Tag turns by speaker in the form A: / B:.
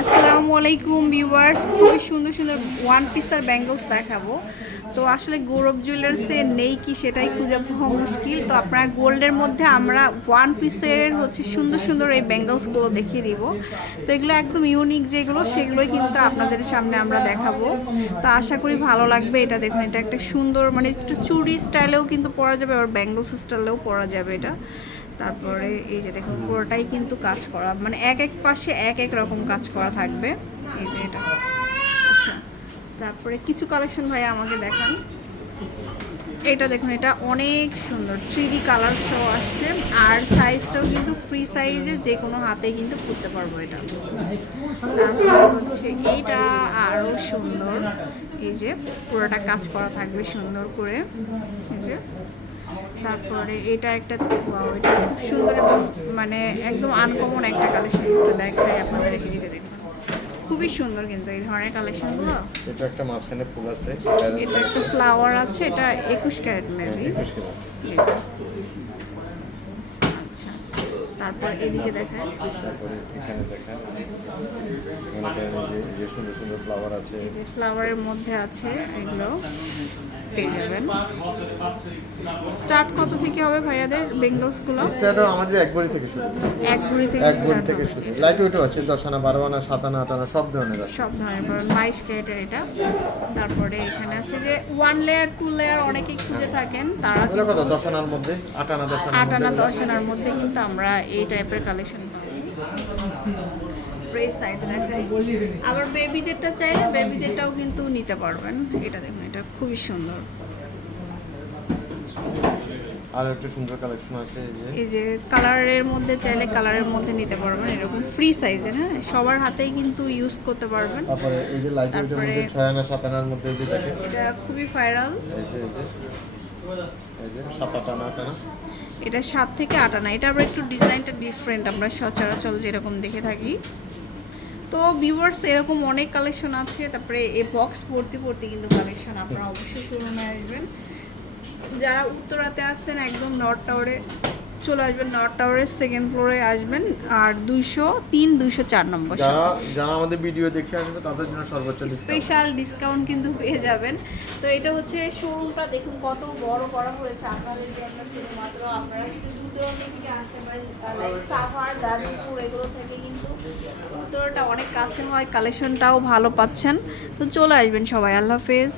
A: আসসালামু আলাইকুম ভিউয়ার্স, খুবই সুন্দর সুন্দর ওয়ান পিসার ব্যাঙ্গলস দেখাবো। তো আসলে গৌরব জুয়েলার্সে নেই কি সেটাই খুঁজে পাওয়া মুশকিল। তো আপনারা গোল্ডের মধ্যে আমরা ওয়ান পিসের হচ্ছে সুন্দর সুন্দর এই ব্যাঙ্গলসগুলো দেখিয়ে দিব। তো এগুলো একদম ইউনিক যেগুলো, সেগুলোই কিন্তু আপনাদের সামনে আমরা দেখাবো। তো আশা করি ভালো লাগবে। এটা দেখুন, এটা একটা সুন্দর মানে একটু চুরি স্টাইলেও কিন্তু পরা যাবে, আবার ব্যাঙ্গলস স্টাইলেও পরা যাবে এটা। তারপরে এই যে দেখুন, পুরোটাই কিন্তু কাজ করা মানে এক এক পাশে এক এক রকম কাজ করা থাকবে। এই যে এটা। আচ্ছা তারপরে কিছু কালেকশন ভাই আমাকে দেখান। এটা দেখুন, এটা অনেক সুন্দর থ্রি ডি কালার শো আসছে, আর সাইজটাও কিন্তু ফ্রি সাইজে যে কোনো হাতে কিন্তু পরতে পারব এটা। তারপরে হচ্ছে এইটা আরও সুন্দর। এই যে পুরোটা কাজ করা থাকবে সুন্দর করে। এই যে তারপরে এটা একটা wow, এটা খুব সুন্দর এবং মানে একদম আনকমন একটা কালেকশন একটু দেখাই আপনাদের এই যে দেখুন। খুবই সুন্দর কিন্তু এই ধরনের কালেকশনগুলো
B: এটা একটা মাঝখানে ফুল আছে।
A: এটা একটা ফ্লাওয়ার আছে এটা একুশ ক্যারেট মেবি একুশ কিলো আচ্ছা তারপর এদিকে দেখায়
B: তারপরে এখানে দেখা এখানে যে সুন্দর সুন্দর ফ্লাওয়ার আছে।
A: এই ফ্লাওয়ারের মধ্যে আছে এগুলো। পেয়ে যাবেন। স্টার্ট কত থেকে হবে ভাইয়াদের বেঙ্গলসগুলো
B: স্টারও আমাদের এক বড়ি থেকে শুরু।
A: এক ভরি থেকে এক স্টার্ট থেকে শুরু।
B: লাইট ওয়েটও আছে দশ আনা বারো আনা সাত আনা আট আনা সব ধরনের
A: আছে। সব ধরনের বাইশ ক্যারেটের এটা। তারপরে এখানে আছে যে ওয়ান লেয়ার টু লেয়ার অনেকেই খুঁজে থাকেন
B: তারা কত? দশ আনার মধ্যে আট আনা দশ
A: আনার আট আনা দশ আনার মধ্যে কিন্তু আমরা এই টাইপের কালেকশন পাবো। প্রেস সাইড দেখাই আবার বেবিদেরটা চাইলে বেবিদেরটাও কিন্তু নিতে পারবেন। এটা দেখুন এটা খুবই সুন্দর।
B: আর একটা সুন্দর কালেকশন আছে এই যে।
A: এই যে কালারের মধ্যে চাইলে কালারের মধ্যে নিতে পারবেন এরকম ফ্রি সাইজের হ্যাঁ? সবার হাতেই কিন্তু ইউজ করতে পারবেন।
B: তারপরে এই যে লাইট ওয়েটের মধ্যে তারপরে- ছয় আনা সাত আনার মধ্যে যে থাকে
A: এটা খুবই ভাইরাল এই যে এই যে।
B: এই যে সাত আনা আট আনা।
A: এটা সাত থেকে আট আনা। এটা আবার একটু ডিজাইনটা ডিফারেন্ট আমরা সচরাচর যেরকম দেখে থাকি। তো ভিউয়ার্স এরকম অনেক কালেকশন আছে। তারপরে এই বক্স ভর্তি ভর্তি কিন্তু কালেকশন আপনারা অবশ্যই শোরুমে আসবেন। যারা উত্তরাতে আসছেন একদম নর্থ টাওয়ারে চলে আসবেন নর্থ টাওয়ারের সেকেন্ড ফ্লোরে আসবেন। আর দুইশো তিন দুইশো চার নম্বর
B: যারা আমাদের ভিডিও দেখে আসবে তাদের জন্য সর্বোচ্চ
A: স্পেশাল ডিসকাউন্ট কিন্তু পেয়ে যাবেন। তো এটা হচ্ছে শোরুমটা দেখুন কত বড় করা হয়েছে। আপনাদের জন্য শুধুমাত্র আপনারা এগুলো থেকে কিন্তু উত্তরটা অনেক কাছে হয়, কালেকশনটাও ভালো পাচ্ছেন। তো চলে আসবেন সবাই, আল্লাহ হাফেজ।